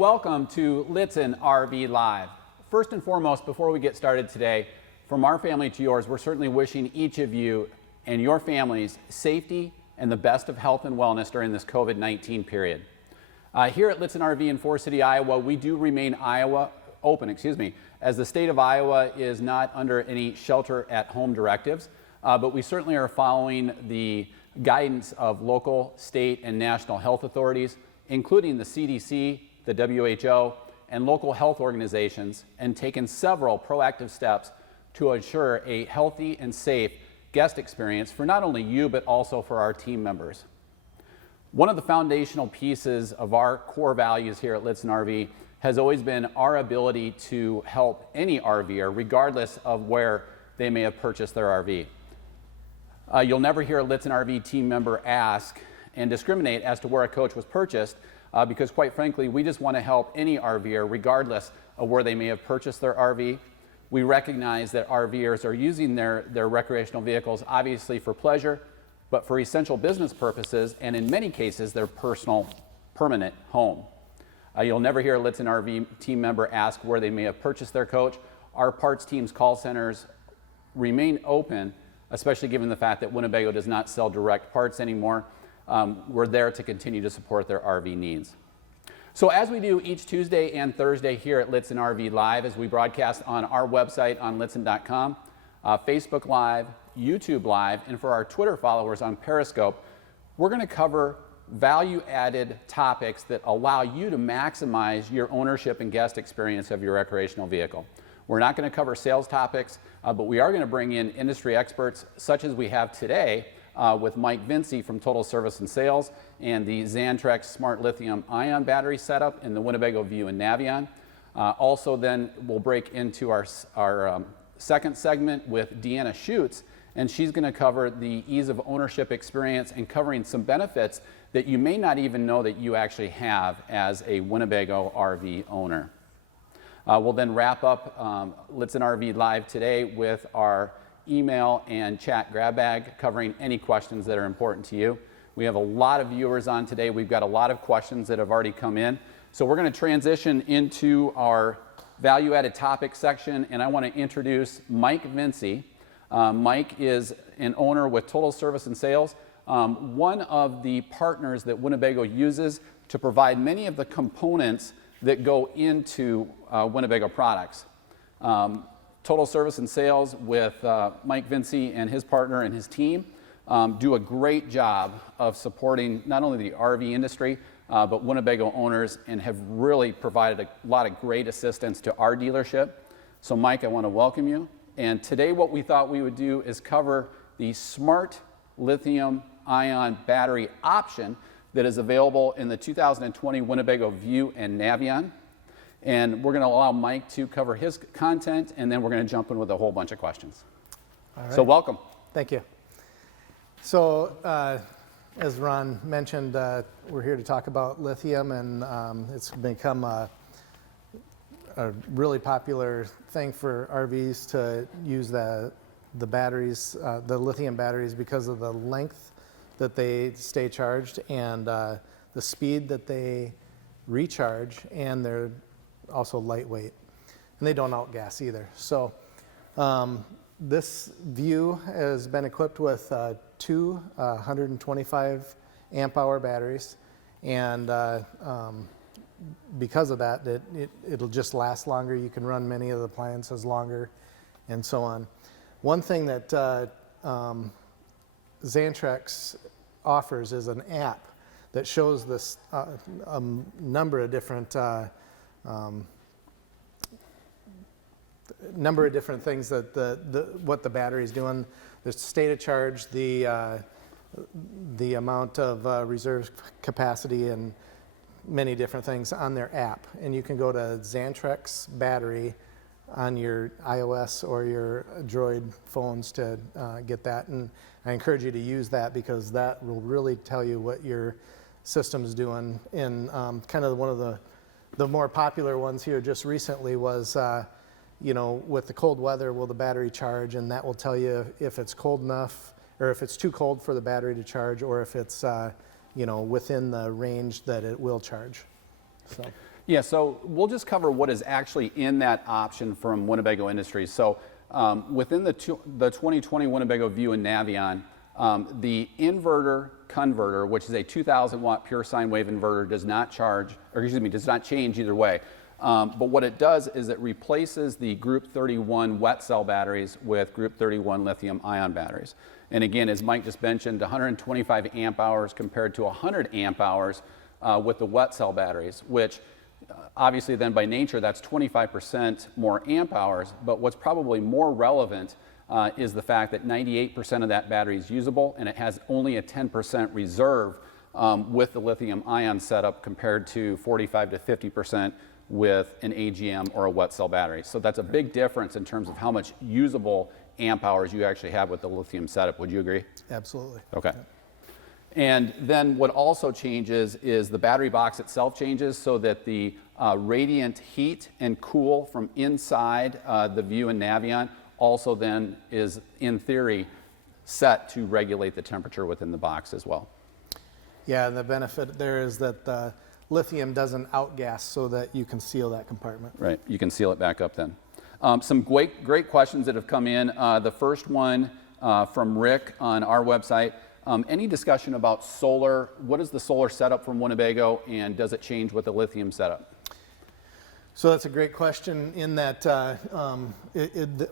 Welcome to Lichtsinn RV Live. First and foremost, before we get started today, from our family to yours, we're certainly wishing each of you and your families safety and the best of health and wellness during this COVID-19 period. Here at Lichtsinn RV in Forest City, Iowa, we do remain open, as the state of Iowa is not under any shelter-at-home directives, but we certainly are following the guidance of local, state, and national health authorities, including the CDC, the WHO, and local health organizations, and taken several proactive steps to ensure a healthy and safe guest experience for not only you, but also for our team members. One of the foundational pieces of our core values here at Lichtsinn RV has always been our ability to help any RVer, regardless of where they may have purchased their RV. You'll never hear a Lichtsinn RV team member ask and discriminate as to where a coach was purchased, because quite frankly, we just want to help any RVer regardless of where they may have purchased their RV. We recognize that RVers are using their recreational vehicles obviously for pleasure, but for essential business purposes, and in many cases, their personal permanent home. You'll never hear a Lichtsinn RV team member ask where they may have purchased their coach. Our parts team's call centers remain open, especially given the fact that Winnebago does not sell direct parts anymore. We're there to continue to support their RV needs. So as we do each Tuesday and Thursday here at Lichtsinn RV Live, as we broadcast on our website on lichtsinn.com, Facebook Live, YouTube Live, and for our Twitter followers on Periscope, we're going to cover value-added topics that allow you to maximize your ownership and guest experience of your recreational vehicle. We're not going to cover sales topics, but we are going to bring in industry experts such as we have today with Mike Vinci from Total Service and Sales and the Xantrex Smart Lithium-Ion battery setup in the Winnebago View and Navion. Also then we'll break into our second segment with Deanna Schutz, and she's going to cover the ease of ownership experience and covering some benefits that you may not even know that you actually have as a Winnebago RV owner. We'll then wrap up Lichtsinn RV Live today with our email and chat grab bag covering any questions that are important to you. We have a lot of viewers on today. We've got a lot of questions that have already come in. So we're going to transition into our value-added topic section, and I want to introduce Mike Vinci. Mike is an owner with Total Service and Sales, one of the partners that Winnebago uses to provide many of the components that go into Winnebago products. Total Service and Sales with Mike Vinci and his partner and his team do a great job of supporting not only the RV industry, but Winnebago owners, and have really provided a lot of great assistance to our dealership. So Mike, I want to welcome you. And today what we thought we would do is cover the Smart Lithium-Ion battery option that is available in the 2020 Winnebago View and Navion. And we're going to allow Mike to cover his content, and then we're going to jump in with a whole bunch of questions. All right. So welcome. Thank you. So as Ron mentioned, we're here to talk about lithium, and it's become a really popular thing for RVs to use the batteries, the lithium batteries, because of the length that they stay charged and the speed that they recharge, and they're also lightweight, and they don't outgas either. So this View has been equipped with two 125 amp hour batteries, and because of that, it'll just last longer. You can run many of the appliances longer, and so on. One thing that Xantrex offers is an app that shows this a number of different things that what the battery is doing. The state of charge, the amount of reserve capacity, and many different things on their app. And you can go to Xantrex battery on your iOS or your Droid phones to get that. And I encourage you to use that, because that will really tell you what your system's doing. And kind of one of the more popular ones here just recently was, you know, with the cold weather, will the battery charge? And that will tell you if it's cold enough, or if it's too cold for the battery to charge, or if it's, you know, within the range that it will charge. So. Yeah, so we'll just cover what is actually in that option from Winnebago Industries. So within the 2020 Winnebago View and Navion, the inverter converter, which is a 2,000 watt pure sine wave inverter, does not change either way. But what it does is it replaces the Group 31 wet cell batteries with Group 31 lithium-ion batteries. And again, as Mike just mentioned, 125 amp hours compared to 100 amp hours with the wet cell batteries, which obviously then by nature that's 25% more amp hours. But what's probably more relevant is the fact that 98% of that battery is usable, and it has only a 10% reserve with the lithium-ion setup compared to 45 to 50% with an AGM or a wet cell battery. So that's a big difference in terms of how much usable amp hours you actually have with the lithium setup. Would you agree? Absolutely. Okay. And then what also changes is the battery box itself changes so that the radiant heat and cool from inside the View and Navion also then is, in theory, set to regulate the temperature within the box as well. Yeah, the benefit there is that the lithium doesn't outgas so that you can seal that compartment. Right, you can seal it back up then. Some great questions that have come in. The first one from Rick on our website. Any discussion about solar? What is the solar setup from Winnebago, and does it change with the lithium setup? So that's a great question in that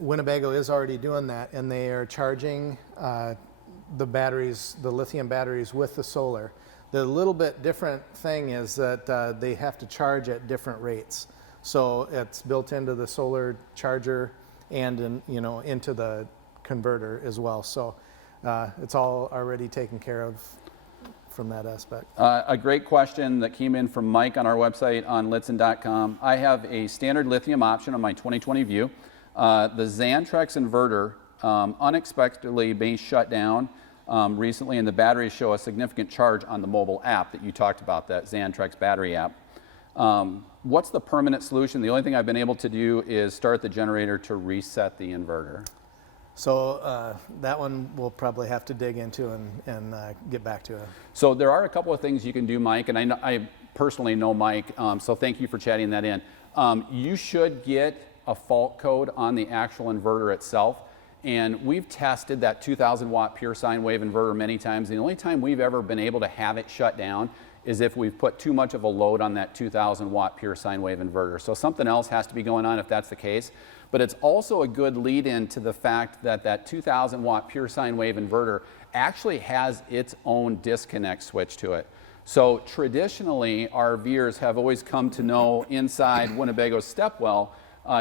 Winnebago is already doing that, and they are charging the batteries, the lithium batteries with the solar. The little bit different thing is that they have to charge at different rates. So it's built into the solar charger and into the converter as well. So it's all already taken care of from that aspect. A great question that came in from Mike on our website on Lichtsinn.com. I have a standard lithium option on my 2020 View. The Xantrex inverter unexpectedly may shut down recently, and the batteries show a significant charge on the mobile app that you talked about, that Xantrex battery app. What's the permanent solution? The only thing I've been able to do is start the generator to reset the inverter. So that one we'll probably have to dig into and get back to it. So there are a couple of things you can do, Mike, and I personally know Mike, so thank you for chatting that in. You should get a fault code on the actual inverter itself, and we've tested that 2,000 watt pure sine wave inverter many times. The only time we've ever been able to have it shut down is if we've put too much of a load on that 2,000 watt pure sine wave inverter. So something else has to be going on if that's the case. But it's also a good lead in to the fact that that 2,000 watt pure sine wave inverter actually has its own disconnect switch to it. So traditionally, RVers have always come to know inside Winnebago's stepwell,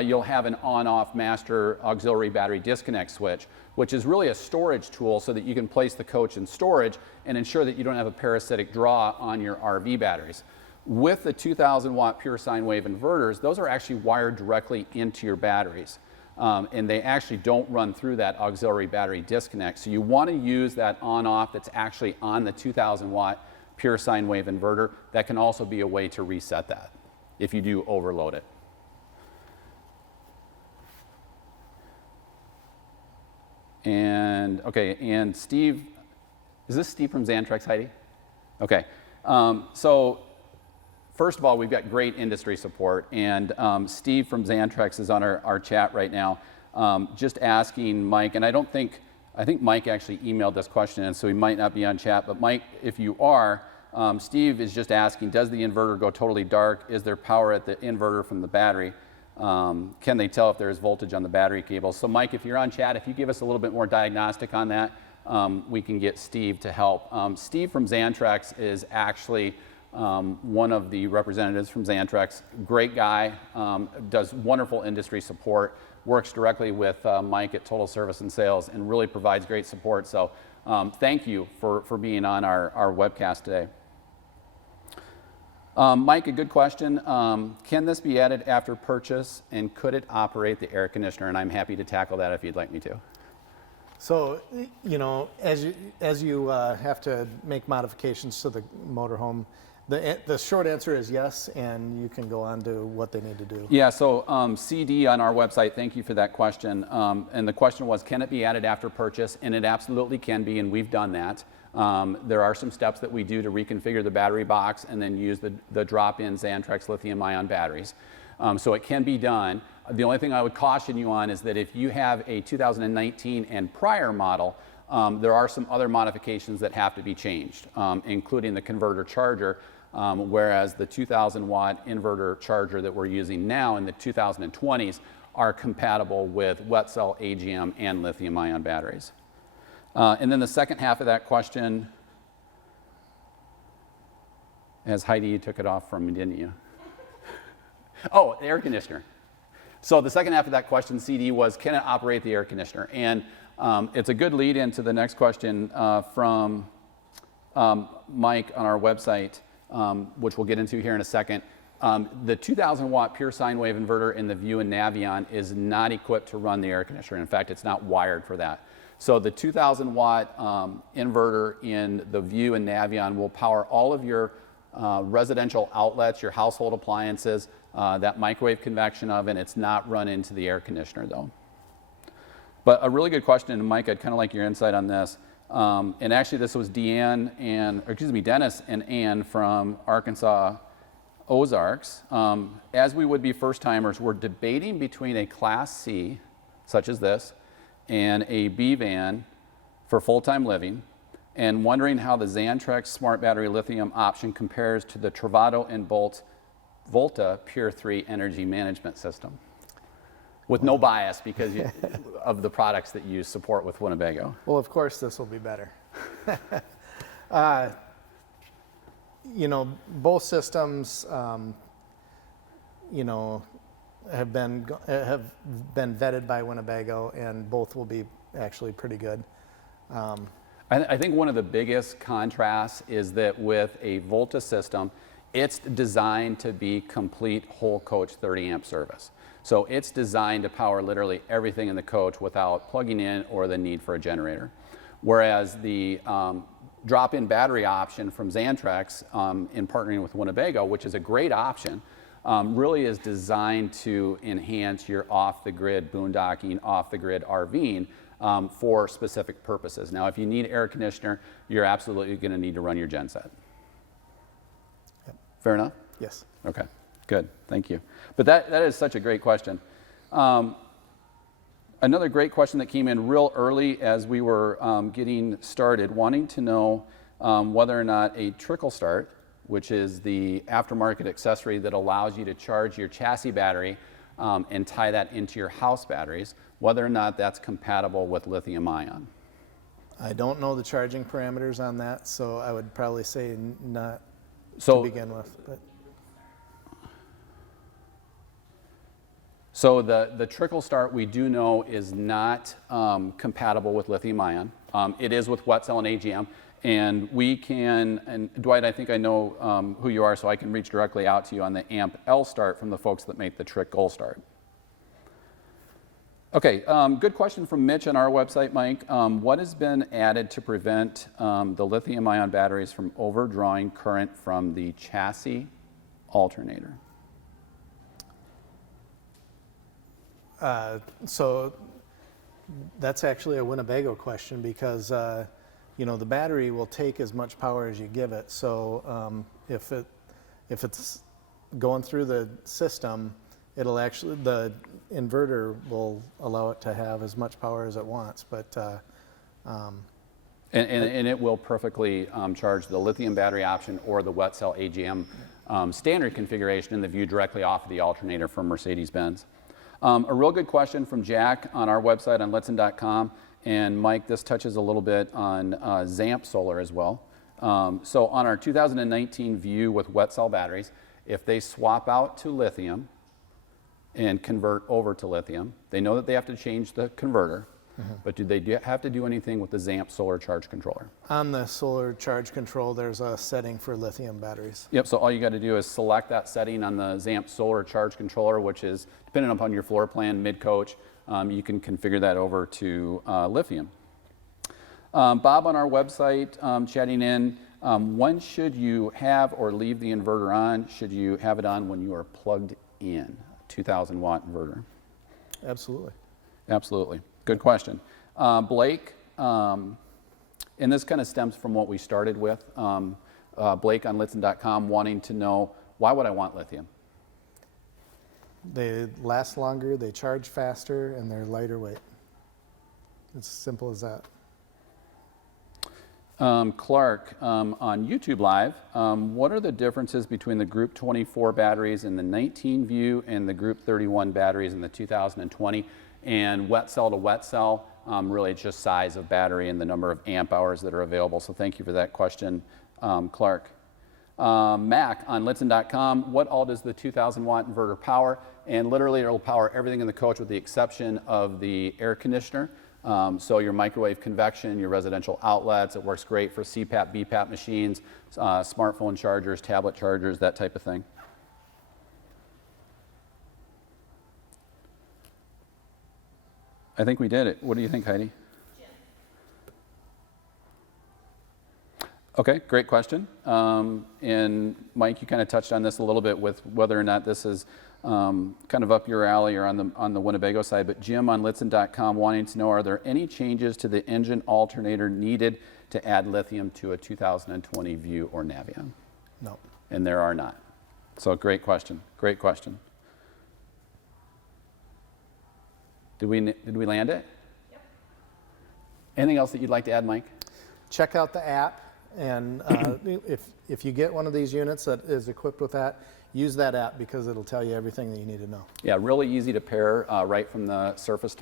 you'll have an on-off master auxiliary battery disconnect switch, which is really a storage tool so that you can place the coach in storage and ensure that you don't have a parasitic draw on your RV batteries. With the 2,000 watt pure sine wave inverters, those are actually wired directly into your batteries. And they actually don't run through that auxiliary battery disconnect. So you want to use that on-off that's actually on the 2,000 watt pure sine wave inverter. That can also be a way to reset that if you do overload it. And okay, and Steve, is this Steve from Xantrex, Heidi? Okay, so first of all, we've got great industry support, and Steve from Xantrex is on our chat right now, just asking Mike, and I think Mike actually emailed this question in, so he might not be on chat, but Mike, if you are, Steve is just asking, does the inverter go totally dark? Is there power at the inverter from the battery? Can they tell if there's voltage on the battery cable? So Mike, if you're on chat, if you give us a little bit more diagnostic on that, we can get Steve to help. Steve from Xantrex is actually one of the representatives from Xantrex. Great guy, does wonderful industry support, works directly with Mike at Total Service and Sales, and really provides great support. So thank you for being on our webcast today. Mike, a good question. Can this be added after purchase, and could it operate the air conditioner? And I'm happy to tackle that if you'd like me to. So, as you have to make modifications to the motorhome, The short answer is yes, and you can go on to what they need to do. Yeah, so CD on our website, thank you for that question. And the question was, can it be added after purchase? And it absolutely can be, and we've done that. There are some steps that we do to reconfigure the battery box and then use the drop-in Xantrex lithium-ion batteries. So it can be done. The only thing I would caution you on is that if you have a 2019 and prior model, there are some other modifications that have to be changed, including the converter charger. Whereas the 2,000 watt inverter charger that we're using now in the 2020s are compatible with wet cell AGM and lithium-ion batteries. And then the second half of that question, as Heidi, you took it off from me, didn't you? Oh, the air conditioner. So the second half of that question, CD, was can it operate the air conditioner? And it's a good lead into the next question from Mike on our website. Which we'll get into here in a second. The 2,000 watt pure sine wave inverter in the View and Navion is not equipped to run the air conditioner. In fact, it's not wired for that. So the 2,000 watt inverter in the View and Navion will power all of your residential outlets, your household appliances, that microwave convection oven. It's not run into the air conditioner though. But a really good question, and Mike, I'd kind of like your insight on this. And actually this was Dennis and Ann from Arkansas Ozarks. As we would be first timers, we're debating between a Class C, such as this, and a B van for full-time living, and wondering how the Xantrex Smart Battery Lithium option compares to the Travato and Volta Pure 3 energy management system. With no bias because of the products that you support with Winnebago. Well, of course, this will be better. You know, both systems, you know, have been vetted by Winnebago, and both will be actually pretty good. I think one of the biggest contrasts is that with a Volta system, it's designed to be complete whole coach 30 amp service. So it's designed to power literally everything in the coach without plugging in or the need for a generator. Whereas the drop-in battery option from Xantrex in partnering with Winnebago, which is a great option, really is designed to enhance your off-the-grid boondocking, off-the-grid RVing for specific purposes. Now, if you need air conditioner, you're absolutely going to need to run your genset. Yep. Fair enough? Yes. Okay. Good, thank you. But that is such a great question. Another great question that came in real early as we were getting started, wanting to know whether or not a trickle start, which is the aftermarket accessory that allows you to charge your chassis battery and tie that into your house batteries, whether or not that's compatible with lithium-ion. I don't know the charging parameters on that, so I would probably say not to begin with. But. So the trickle start we do know is not compatible with lithium-ion. It is with wet cell and AGM, and we can, and Dwight, I think I know who you are, so I can reach directly out to you on the AMP L start from the folks that make the trickle start. Okay, good question from Mitch on our website, Mike. What has been added to prevent the lithium-ion batteries from overdrawing current from the chassis alternator? So that's actually a Winnebago question because you know, the battery will take as much power as you give it. So if it's going through the system, it'll actually, the inverter will allow it to have as much power as it wants. But and it will perfectly charge the lithium battery option or the wet cell AGM standard configuration in the View directly off of the alternator from Mercedes-Benz. A real good question from Jack on our website on Lichtsinn.com, and Mike, this touches a little bit on ZAMP solar as well. So on our 2019 View with wet cell batteries, if they swap out to lithium and convert over to lithium, they know that they have to change the converter, but do they have to do anything with the ZAMP solar charge controller? on the solar charge control, there's a setting for lithium batteries. Yep, so all you got to do is select that setting on the ZAMP solar charge controller, which is depending upon your floor plan, mid-coach, you can configure that over to lithium. Bob on our website chatting in, when should you have or leave the inverter on? Should you have it on when you are plugged in? 2,000 watt inverter. Absolutely. Absolutely. Good question. Blake, and this kind of stems from what we started with. Blake on Lichtsinn.com wanting to know, why would I want lithium? They last longer, they charge faster, and they're lighter weight. It's as simple as that. Clark, on YouTube Live, what are the differences between the Group 24 batteries in the 19 View and the Group 31 batteries in the 2020? And wet cell to wet cell, really it's just size of battery and the number of amp hours that are available. So thank you for that question, Clark. Mac on Lichtsinn.com, what all does the 2,000 watt inverter power? And literally it'll power everything in the coach with the exception of the air conditioner. So your microwave convection, your residential outlets, it works great for CPAP, BPAP machines, smartphone chargers, tablet chargers, that type of thing. I think we did it. What do you think, Heidi? Okay, great question. And Mike, you kind of touched on this a little bit with whether or not this is kind of up your alley or on the Winnebago side, but Jim on Lichtsinn.com wanting to know, are there any changes to the engine alternator needed to add lithium to a 2020 View or Navion? No. And there are not. So great question, great question. Did we land it? Yep. Anything else that you'd like to add, Mike? Check out the app, and if you get one of these units that is equipped with that, use that app because it'll tell you everything that you need to know. Yeah, really easy to pair right from the surface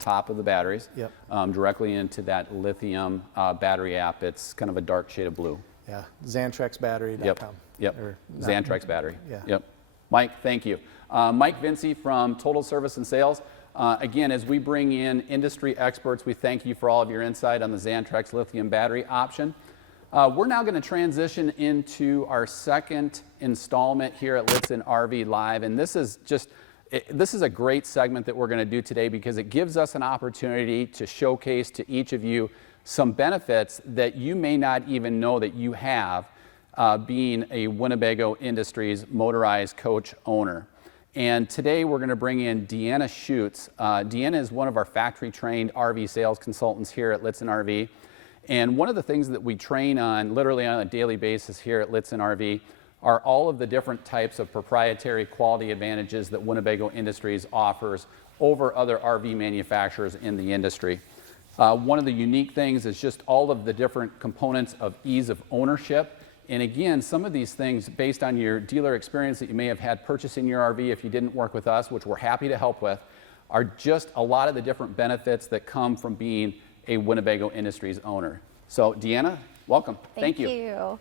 top of the batteries. Yep. Directly into that lithium battery app. It's kind of a dark shade of blue. Yeah, XantrexBattery.com. Yep. Xantrex battery. Yeah. Yep. Mike, thank you. Mike Vinci from Total Service and Sales. Again, as we bring in industry experts, we thank you for all of your insight on the Xantrex lithium battery option. We're now going to transition into our second installment here at Lichtsinn RV Live, and this is a great segment that we're going to do today because it gives us an opportunity to showcase to each of you some benefits that you may not even know that you have being a Winnebago Industries motorized coach owner. And today we're going to bring in Deanna Schutz. Deanna is one of our factory-trained RV sales consultants here at Lichtsinn RV. And one of the things that we train on literally on a daily basis here at Lichtsinn RV are all of the different types of proprietary quality advantages that Winnebago Industries offers over other RV manufacturers in the industry. One of the unique things is just all of the different components of ease of ownership. And again, some of these things based on your dealer experience that you may have had purchasing your RV if you didn't work with us, which we're happy to help with, are just a lot of the different benefits that come from being a Winnebago Industries owner. So Deanna, welcome. Thank you.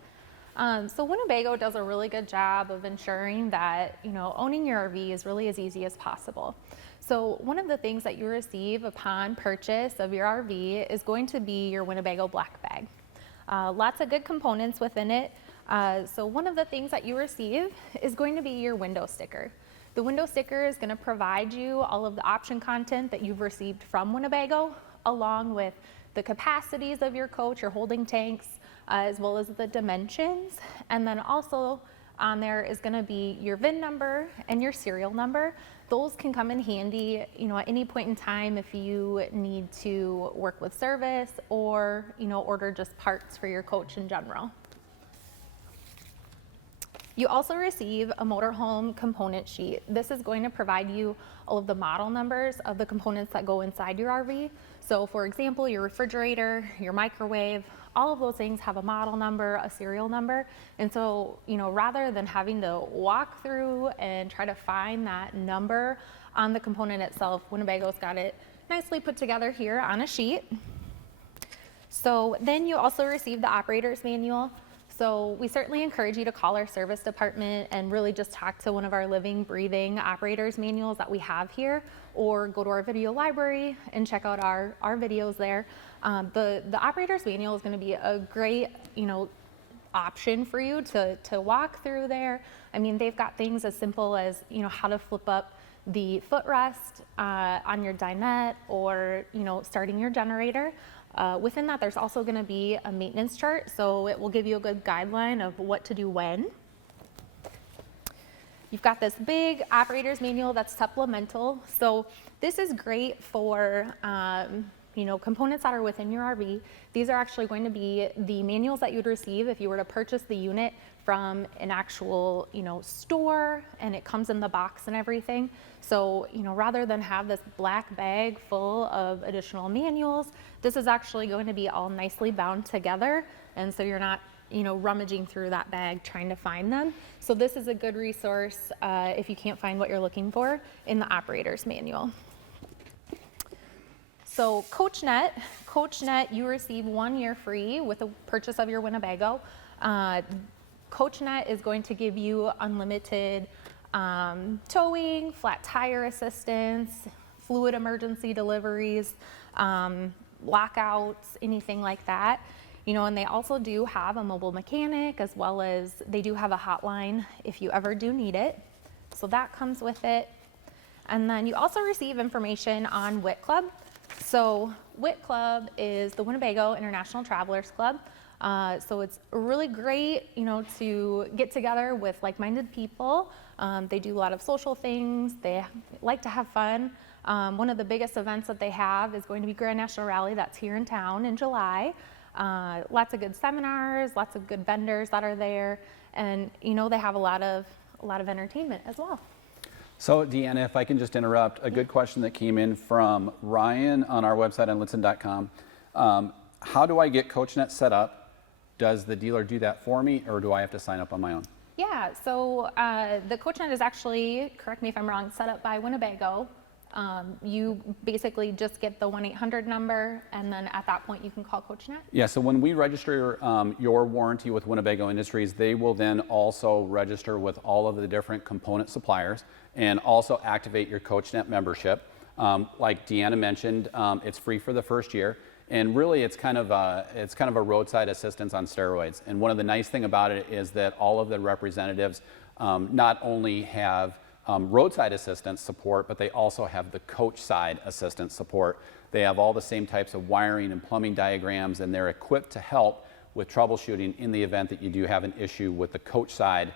So Winnebago does a really good job of ensuring that, owning your RV is really as easy as possible. So one of the things that you receive upon purchase of your RV is going to be your Winnebago black bag. Lots of good components within it. So one of the things that you receive is going to be your window sticker. The window sticker is going to provide you all of the option content that you've received from Winnebago, along with the capacities of your coach, your holding tanks, as well as the dimensions. And then also on there is going to be your VIN number and your serial number. Those can come in handy, at any point in time if you need to work with service or, order just parts for your coach in general. You also receive a Motorhome component sheet. This is going to provide you all of the model numbers of the components that go inside your RV. So for example, your refrigerator, your microwave, all of those things have a model number, a serial number. And so, rather than having to walk through and try to find that number on the component itself, Winnebago's got it nicely put together here on a sheet. So then you also receive the operator's manual. So we certainly encourage you to call our service department and really just talk to one of our living, breathing operators manuals that we have here, or go to our video library and check out our videos there. The operator's manual is going to be a great, option for you to walk through there. I mean, they've got things as simple as, how to flip up the footrest on your dinette, or, starting your generator. Within that, there's also going to be a maintenance chart, so it will give you a good guideline of what to do when. You've got this big operator's manual that's supplemental. So this is great for components that are within your RV. These are actually going to be the manuals that you'd receive if you were to purchase the unit from an actual store, and it comes in the box and everything. So rather than have this black bag full of additional manuals, this is actually going to be all nicely bound together, and so you're not rummaging through that bag trying to find them. So this is a good resource if you can't find what you're looking for in the operator's manual. So CoachNet, you receive 1 year free with the purchase of your Winnebago. CoachNet is going to give you unlimited towing, flat tire assistance, fluid emergency deliveries, lockouts, anything like that. And they also do have a mobile mechanic, as well as they do have a hotline if you ever do need it. So that comes with it. And then you also receive information on WIT Club. So WIT Club is the Winnebago International Travelers Club. So it's really great, to get together with like-minded people. They do a lot of social things. They like to have fun. One of the biggest events that they have is going to be Grand National Rally. That's here in town in July. Lots of good seminars, lots of good vendors that are there, and they have a lot of entertainment as well. So Deanna, if I can just interrupt, a good question that came in from Ryan on our website on Lichtsinn.com. How do I get CoachNet set up? Does the dealer do that for me, or do I have to sign up on my own? Yeah, so the CoachNet is actually, correct me if I'm wrong, set up by Winnebago. You basically just get the 1-800 number, and then at that point you can call CoachNet. Yeah, so when we register your warranty with Winnebago Industries, they will then also register with all of the different component suppliers and also activate your CoachNet membership. Like Deanna mentioned, it's free for the first year, and really it's kind of a roadside assistance on steroids. And one of the nice thing about it is that all of the representatives not only have roadside assistance support, but they also have the coach side assistance support. They have all the same types of wiring and plumbing diagrams, and they're equipped to help with troubleshooting in the event that you do have an issue with the coach side,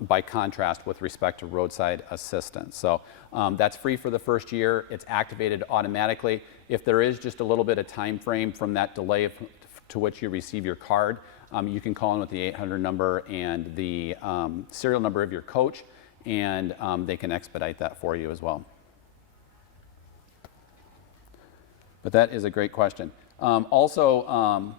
by contrast with respect to roadside assistance. So that's free for the first year. It's activated automatically. If there is just a little bit of time frame from that delay to which you receive your card, you can call in with the 800 number and the serial number of your coach, and they can expedite that for you as well. But that is a great question. Also,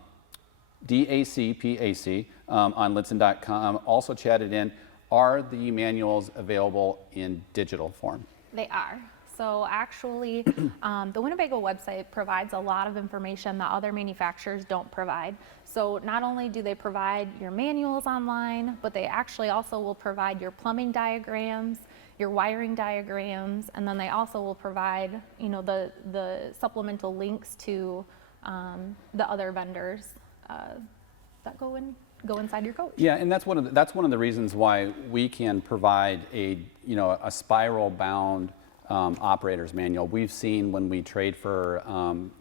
DACPAC on Lichtsinn.com also chatted in, are the manuals available in digital form? They are. So actually, the Winnebago website provides a lot of information that other manufacturers don't provide. So not only do they provide your manuals online, but they actually also will provide your plumbing diagrams, your wiring diagrams, and then they also will provide, the supplemental links to the other vendors that go inside your coach. Yeah, and that's one of the reasons why we can provide a spiral bound operator's manual. We've seen when we trade for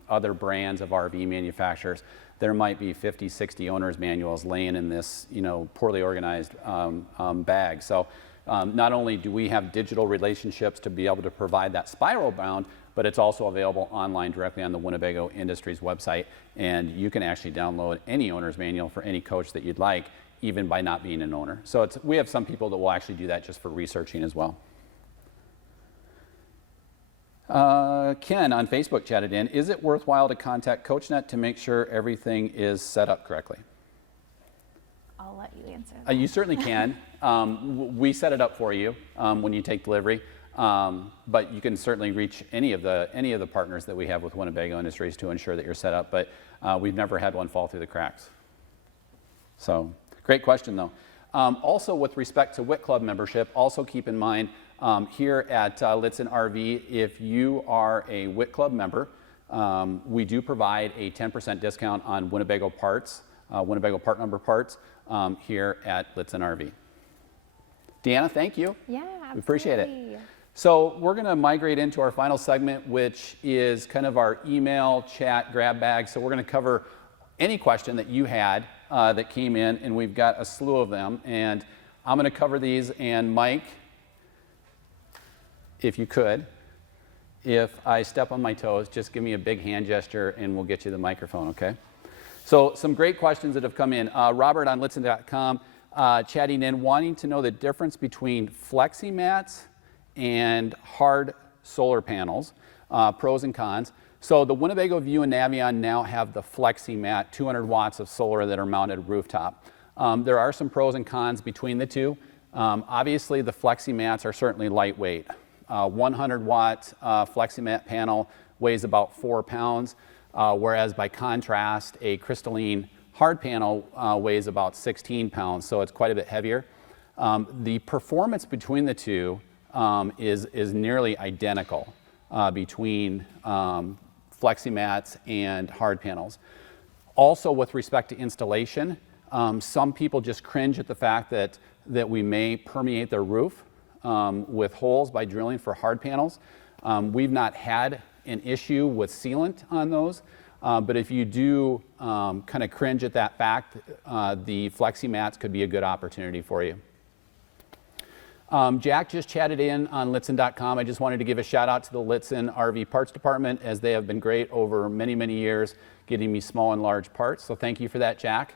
other brands of RV manufacturers, there might be 50, 60 owner's manuals laying in this poorly organized bag. So not only do we have digital relationships to be able to provide that spiral bound, but it's also available online directly on the Winnebago Industries website, and you can actually download any owner's manual for any coach that you'd like, even by not being an owner. So we have some people that will actually do that just for researching as well. Ken on Facebook chatted in, is it worthwhile to contact CoachNet to make sure everything is set up correctly? I'll let you answer that. You certainly can. We set it up for you when you take delivery, but you can certainly reach any of the partners that we have with Winnebago Industries to ensure that you're set up, but we've never had one fall through the cracks. So great question though. Also with respect to WIT Club membership, also keep in mind here at Lichtsinn RV, if you are a WIT Club member, we do provide a 10% discount on Winnebago parts, Winnebago part number parts here at Lichtsinn RV. Deanna, thank you. Yeah, absolutely. We appreciate it. So we're going to migrate into our final segment, which is kind of our email chat grab bag. So we're going to cover any question that you had that came in, and we've got a slew of them. And I'm going to cover these, and Mike, if you could, if I step on my toes, just give me a big hand gesture and we'll get you the microphone, okay? So some great questions that have come in. Robert on Lichtsinn.com chatting in, wanting to know the difference between Flexi mats and hard solar panels, pros and cons. So the Winnebago View and Navion now have the Flexi mat, 200 watts of solar that are mounted rooftop. There are some pros and cons between the two. Obviously the Flexi mats are certainly lightweight. 100 watt Flexi mat panel weighs about 4 pounds, whereas by contrast a crystalline hard panel weighs about 16 pounds, so it's quite a bit heavier. The performance between the two is nearly identical between Flexi mats and hard panels. Also, with respect to installation, some people just cringe at the fact that we may permeate their roof with holes by drilling for hard panels. We've not had an issue with sealant on those, but if you do kind of cringe at that fact, the Flexi mats could be a good opportunity for you. Jack just chatted in on Lichtsinn.com. I just wanted to give a shout out to the Lichtsinn RV Parts Department, as they have been great over many, many years getting me small and large parts. So thank you for that, Jack.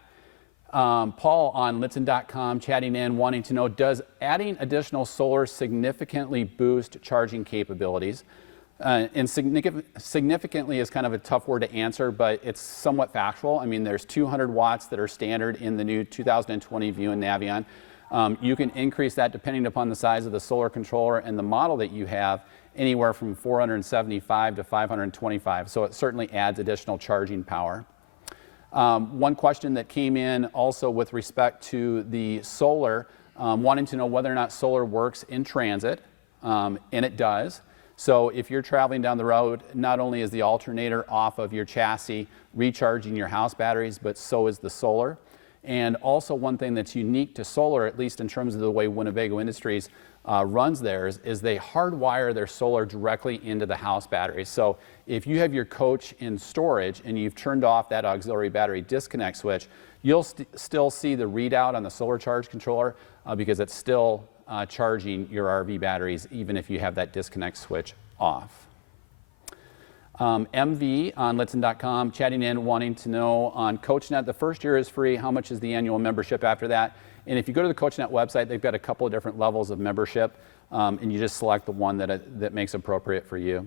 Paul on Lichtsinn.com chatting in, wanting to know, does adding additional solar significantly boost charging capabilities? And significantly is kind of a tough word to answer, but it's somewhat factual. I mean, there's 200 watts that are standard in the new 2020 View and Navion. You can increase that depending upon the size of the solar controller and the model that you have, anywhere from 475 to 525. So it certainly adds additional charging power. One question that came in also with respect to the solar, wanting to know whether or not solar works in transit, and it does. So if you're traveling down the road, not only is the alternator off of your chassis recharging your house batteries, but so is the solar. And also one thing that's unique to solar, at least in terms of the way Winnebago Industries runs theirs, is they hardwire their solar directly into the house batteries. So if you have your coach in storage and you've turned off that auxiliary battery disconnect switch, you'll still see the readout on the solar charge controller because it's still charging your RV batteries even if you have that disconnect switch off. MV on Lichtsinn.com chatting in, wanting to know on CoachNet, the first year is free. How much is the annual membership after that? And if you go to the CoachNet website, they've got a couple of different levels of membership, and you just select the one that makes appropriate for you.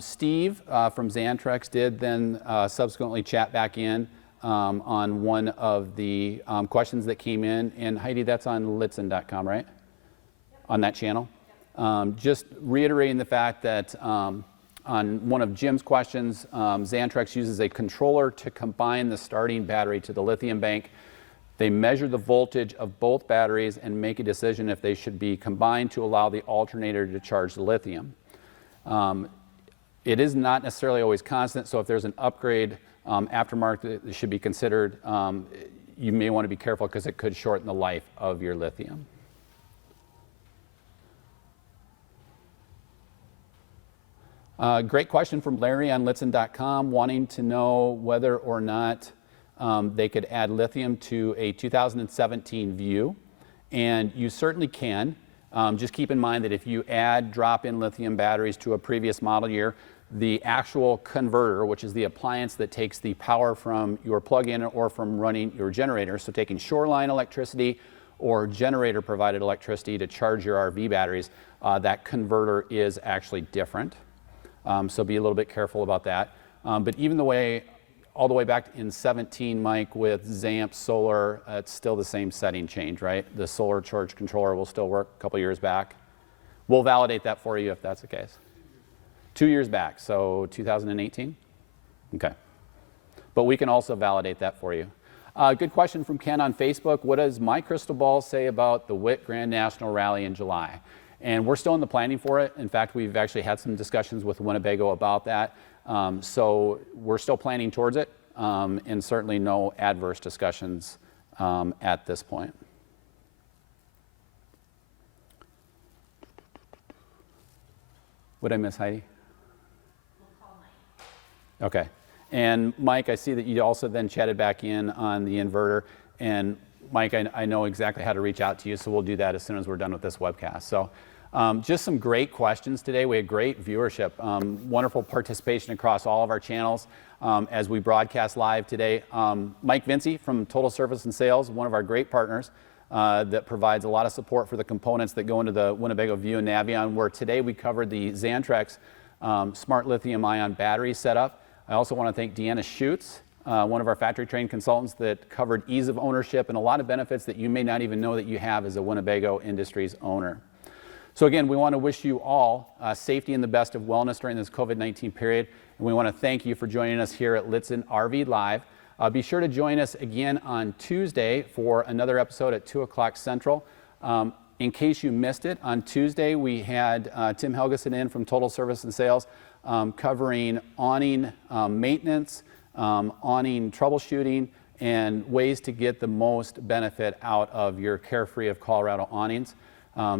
Steve from Xantrex did then subsequently chat back in on one of the questions that came in. And Heidi, that's on Lichtsinn.com, right? Yep. On that channel. Yep. Just reiterating the fact that on one of Jim's questions, Xantrex uses a controller to combine the starting battery to the lithium bank. They measure the voltage of both batteries and make a decision if they should be combined to allow the alternator to charge the lithium. It is not necessarily always constant, so if there's an upgrade aftermarket that should be considered, you may want to be careful because it could shorten the life of your lithium. Great question from Larry on Lichtsinn.com, wanting to know whether or not they could add lithium to a 2017 View. And you certainly can. Just keep in mind that if you add drop-in lithium batteries to a previous model year, the actual converter, which is the appliance that takes the power from your plug-in or from running your generator, so taking shoreline electricity or generator-provided electricity to charge your RV batteries, that converter is actually different. So be a little bit careful about that. But even all the way back in 17, Mike, with Xamp Solar, it's still the same setting change, right? The solar charge controller will still work a couple years back. We'll validate that for you if that's the case. 2 years back, so 2018? Okay. But we can also validate that for you. Good question from Ken on Facebook. What does my crystal ball say about the WIT Grand National Rally in July? And we're still in the planning for it. In fact, we've actually had some discussions with Winnebago about that. So we're still planning towards it, and certainly no adverse discussions at this point. What did I miss, Heidi? Okay. And Mike, I see that you also then chatted back in on the inverter. And Mike, I know exactly how to reach out to you, so we'll do that as soon as we're done with this webcast. So just some great questions today. We had great viewership, wonderful participation across all of our channels as we broadcast live today. Mike Vinci from Total Service and Sales, one of our great partners that provides a lot of support for the components that go into the Winnebago View and Navion, where today we covered the Xantrex Smart Lithium-Ion battery setup. I also want to thank Deanna Schutz, one of our factory trained consultants that covered ease of ownership and a lot of benefits that you may not even know that you have as a Winnebago Industries owner. So again, we want to wish you all safety and the best of wellness during this COVID-19 period. And we want to thank you for joining us here at Lichtsinn RV Live. Be sure to join us again on Tuesday for another episode at 2 o'clock Central. In case you missed it, on Tuesday we had Tim Helgeson in from Total Service and Sales covering awning maintenance, awning troubleshooting, and ways to get the most benefit out of your Carefree of Colorado awnings.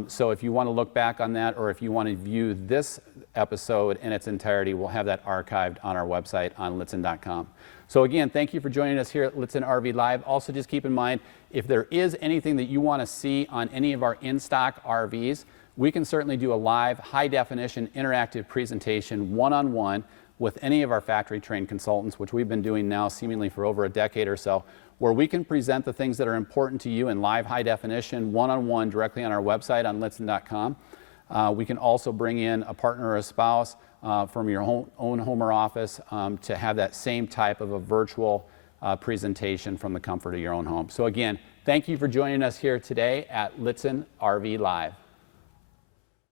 So if you want to look back on that, or if you want to view this episode in its entirety, we'll have that archived on our website on Lichtsinn.com. So again, thank you for joining us here at Lichtsinn RV Live. Also, just keep in mind, if there is anything that you want to see on any of our in-stock RVs, we can certainly do a live, high-definition, interactive presentation one-on-one with any of our factory-trained consultants, which we've been doing now seemingly for over a decade or so, where we can present the things that are important to you in live, high-definition, one-on-one directly on our website on Lichtsinn.com. We can also bring in a partner or a spouse from your own home or office to have that same type of a virtual presentation from the comfort of your own home. So again, thank you for joining us here today at Lichtsinn RV Live.